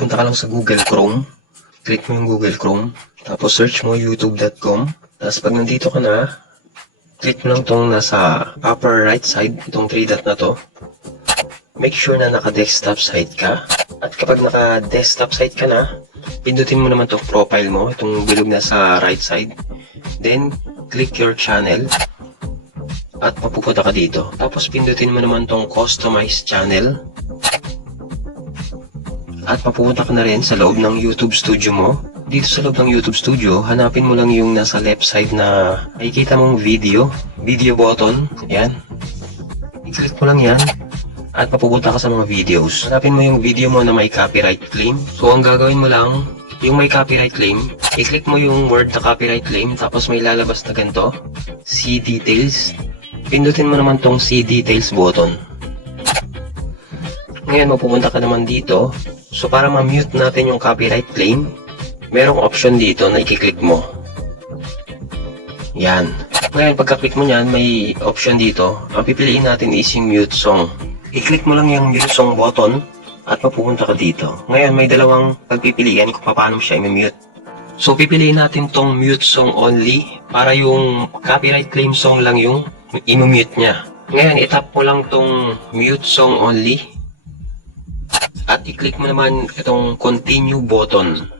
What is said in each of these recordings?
punta ka lang sa Google Chrome. Click mo yung Google Chrome. Tapos search mo youtube.com. Tapos pag nandito ka na, click mo lang tong nasa upper right side, itong 3 dot na to. Make sure na naka-desktop site ka. At kapag naka-desktop site ka na, pindutin mo naman tong profile mo, itong bilog na sa right side. Then, click your channel. At mapupunta ka dito. Tapos pindutin mo naman tong customize channel. At mapupunta ka na rin sa loob ng YouTube studio mo. Dito sa loob ng YouTube studio, hanapin mo lang yung nasa left side na makikita mong video. Video button. Yan. I-click mo lang yan. At mapupunta ka sa mga videos. Hanapin mo yung video mo na may copyright claim. So, ang gagawin mo lang, yung may copyright claim, i-click mo yung word na copyright claim, tapos may lalabas na ganito. See details. Pindutin mo naman tong see details button. Ngayon, mapupunta ka naman dito. So, para ma-mute natin yung copyright claim, merong option dito na i-click mo. Yan. Ngayon, pagka-click mo yan, may option dito. Ang pipiliin natin is yung mute song. I-click mo lang yung mute song button at mapupunta ka dito. Ngayon, may dalawang pagpipilian kung paano siya i-mute. So, pipiliin natin tong mute song only para yung copyright claim song lang yung i-mute niya. Ngayon, itap mo lang tong mute song only at i-click mo naman itong continue button.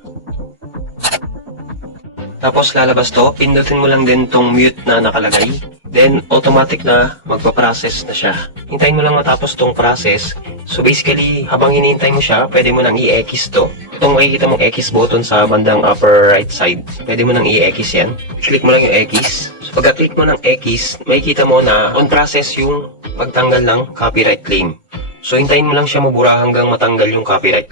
Tapos lalabas to, pindutin mo lang din tong mute na nakalagay. Then automatic na magpa-process na siya. Hintayin mo lang matapos tong process. So basically, habang hinihintay mo siya, pwede mo nang i-X to. Itong makikita mong X button sa bandang upper right side, pwede mo nang i-X yan. Click mo lang yung X. So pagka-click mo ng X, makikita mo na on process yung pagtanggal ng copyright claim. So hintayin mo lang siya mabura hanggang matanggal yung copyright.